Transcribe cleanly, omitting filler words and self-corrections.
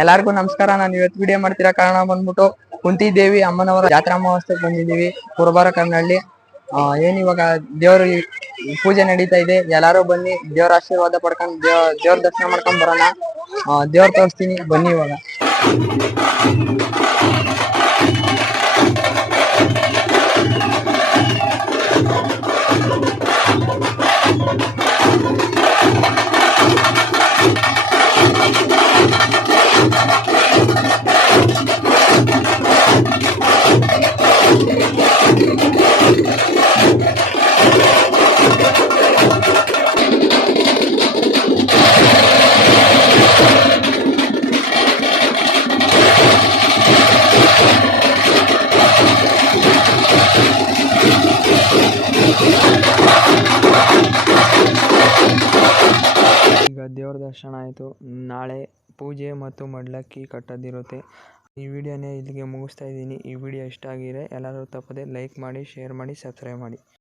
ಎಲ್ಲಾರ್ಗೂ ನಮಸ್ಕಾರ. ನಾನು ಇವತ್ತು ವಿಡಿಯೋ ಮಾಡ್ತಿರೋ ಕಾರಣ ಬಂದ್ಬಿಟ್ಟು ಕುಂತಿದೇವಿ ಅಮ್ಮನವರ ಜಾತ್ರಾ ಮಹೋತ್ಸವಕ್ಕೆ ಬಂದಿದ್ದೀವಿ ಕುರುಬಾರ ಕನ್ನಳ್ಳಿ. ಏನ್ ಇವಾಗ ದೇವ್ರ ಪೂಜೆ ನಡೀತಾ ಇದೆ. ಎಲ್ಲಾರು ಬನ್ನಿ, ದೇವ್ರ ಆಶೀರ್ವಾದ ಪಡ್ಕೊಂಡು ದೇವ್ರ ದರ್ಶನ ಮಾಡ್ಕೊಂಡ್ ಬರೋಣ. ದೇವ್ರ ತೋರಿಸ್ತೀನಿ ಬನ್ನಿ ಇವಾಗ. ಈಗ ದೇವ್ರ ದರ್ಶನ ಆಯಿತು. ನಾಳೆ ಪೂಜೆ ಮತ್ತು ಮಡ್ಲಕ್ಕಿ ಕಟ್ಟೋದಿರುತ್ತೆ. ಈ ವಿಡಿಯೋನೇ ಇಲ್ಲಿಗೆ ಮುಗಿಸ್ತಾ ಇದ್ದೀನಿ. ಈ ವಿಡಿಯೋ ಇಷ್ಟ ಆಗಿದ್ರೆ ಎಲ್ಲರೂ ತಪ್ಪದೆ ಲೈಕ್ ಮಾಡಿ, ಶೇರ್ ಮಾಡಿ, ಸಬ್ಸ್ಕ್ರೈಬ್ ಮಾಡಿ.